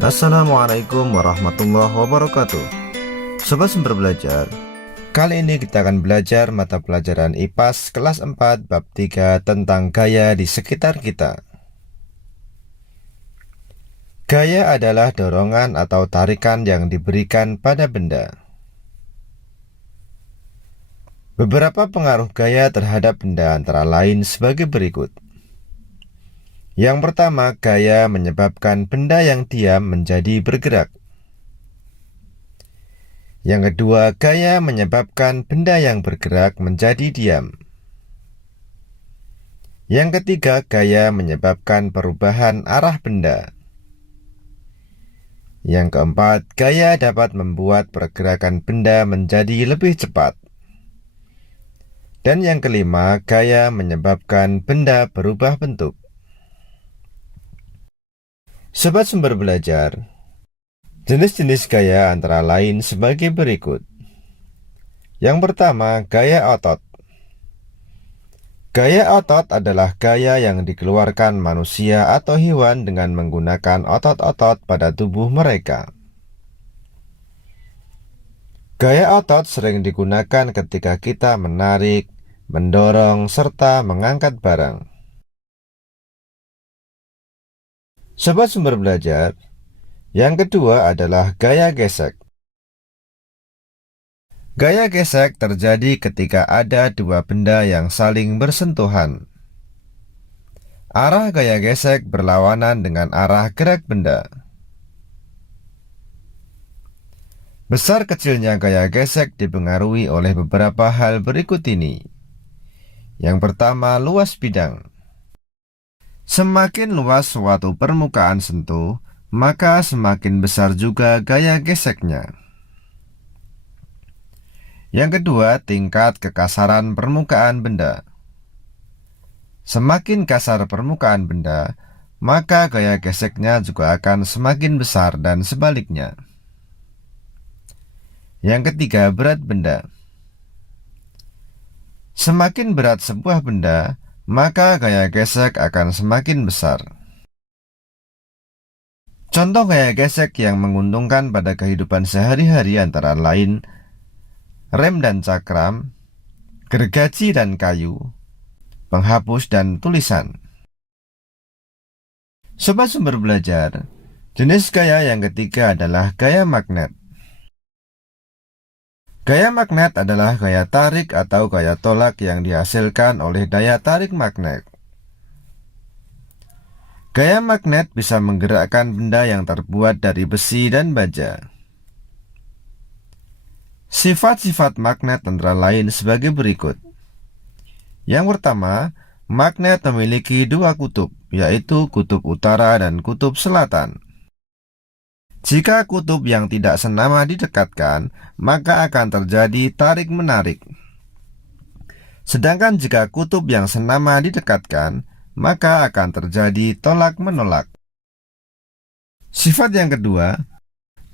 Assalamualaikum warahmatullahi wabarakatuh. Sobat Sumber Belajar, kali ini kita akan belajar mata pelajaran IPAS kelas 4 bab 3 tentang gaya di sekitar kita. Gaya adalah dorongan atau tarikan yang diberikan pada benda. Beberapa pengaruh gaya terhadap benda antara lain sebagai berikut. Yang pertama, gaya menyebabkan benda yang diam menjadi bergerak. Yang kedua, gaya menyebabkan benda yang bergerak menjadi diam. Yang ketiga, gaya menyebabkan perubahan arah benda. Yang keempat, gaya dapat membuat pergerakan benda menjadi lebih cepat. Dan yang kelima, gaya menyebabkan benda berubah bentuk. Sobat Sumber Belajar, jenis-jenis gaya antara lain sebagai berikut. Yang pertama, gaya otot. Gaya otot adalah gaya yang dikeluarkan manusia atau hewan dengan menggunakan otot-otot pada tubuh mereka. Gaya otot sering digunakan ketika kita menarik, mendorong, serta mengangkat barang. Sobat Sumber Belajar, yang kedua adalah gaya gesek. Gaya gesek terjadi ketika ada dua benda yang saling bersentuhan. Arah gaya gesek berlawanan dengan arah gerak benda. Besar kecilnya gaya gesek dipengaruhi oleh beberapa hal berikut ini. Yang pertama, luas bidang. Semakin luas suatu permukaan sentuh, maka semakin besar juga gaya geseknya. Yang kedua, tingkat kekasaran permukaan benda. Semakin kasar permukaan benda, maka gaya geseknya juga akan semakin besar dan sebaliknya. Yang ketiga, berat benda. Semakin berat sebuah benda, maka gaya gesek akan semakin besar. Contoh gaya gesek yang menguntungkan pada kehidupan sehari-hari antara lain rem dan cakram, gergaji dan kayu, penghapus dan tulisan. Sobat Sumber Belajar, jenis gaya yang ketiga adalah gaya magnet. Gaya magnet adalah gaya tarik atau gaya tolak yang dihasilkan oleh daya tarik magnet. Gaya magnet bisa menggerakkan benda yang terbuat dari besi dan baja. Sifat-sifat magnet antara lain sebagai berikut. Yang pertama, magnet memiliki dua kutub, yaitu kutub utara dan kutub selatan. Jika kutub yang tidak senama didekatkan, maka akan terjadi tarik-menarik. Sedangkan jika kutub yang senama didekatkan, maka akan terjadi tolak-menolak. Sifat yang kedua,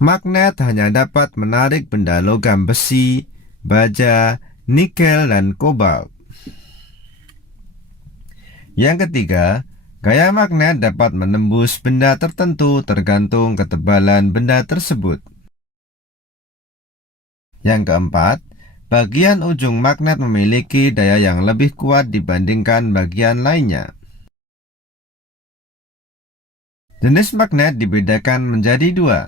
magnet hanya dapat menarik benda logam besi, baja, nikel, dan kobalt. Yang ketiga, gaya magnet dapat menembus benda tertentu tergantung ketebalan benda tersebut. Yang keempat, bagian ujung magnet memiliki daya yang lebih kuat dibandingkan bagian lainnya. Jenis magnet dibedakan menjadi dua,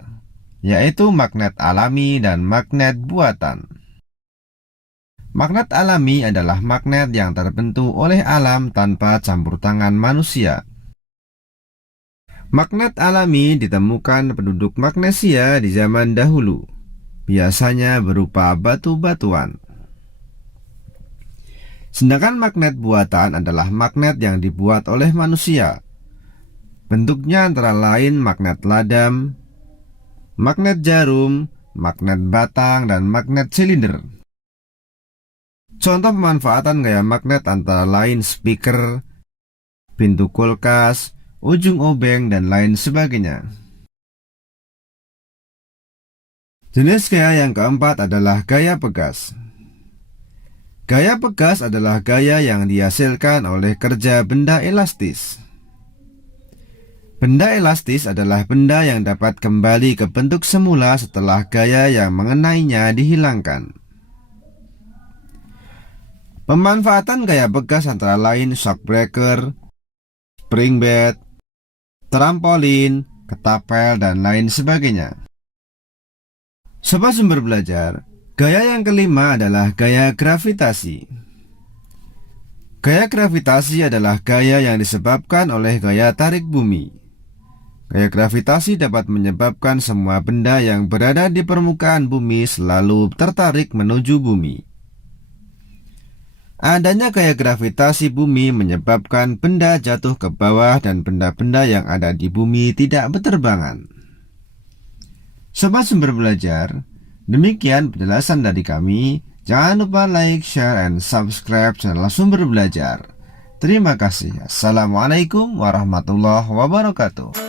yaitu magnet alami dan magnet buatan. Magnet alami adalah magnet yang terbentuk oleh alam tanpa campur tangan manusia. Magnet alami ditemukan penduduk Magnesia di zaman dahulu, biasanya berupa batu-batuan. Sedangkan magnet buatan adalah magnet yang dibuat oleh manusia. Bentuknya antara lain magnet ladam, magnet jarum, magnet batang, dan magnet silinder. Contoh pemanfaatan gaya magnet antara lain speaker, pintu kulkas, ujung obeng, dan lain sebagainya. Jenis gaya yang keempat adalah gaya pegas. Gaya pegas adalah gaya yang dihasilkan oleh kerja benda elastis. Benda elastis adalah benda yang dapat kembali ke bentuk semula setelah gaya yang mengenainya dihilangkan. Pemanfaatan gaya bekas antara lain shock breaker, spring bed, trampolin, ketapel, dan lain sebagainya. Sobat Sumber Belajar, gaya yang kelima adalah gaya gravitasi. Gaya gravitasi adalah gaya yang disebabkan oleh gaya tarik bumi. Gaya gravitasi dapat menyebabkan semua benda yang berada di permukaan bumi selalu tertarik menuju bumi. Adanya gaya gravitasi bumi menyebabkan benda jatuh ke bawah dan benda-benda yang ada di bumi tidak berterbangan. Sobat Sumber Belajar, demikian penjelasan dari kami. Jangan lupa like, share, and subscribe channel Sumber Belajar. Terima kasih. Assalamualaikum warahmatullahi wabarakatuh.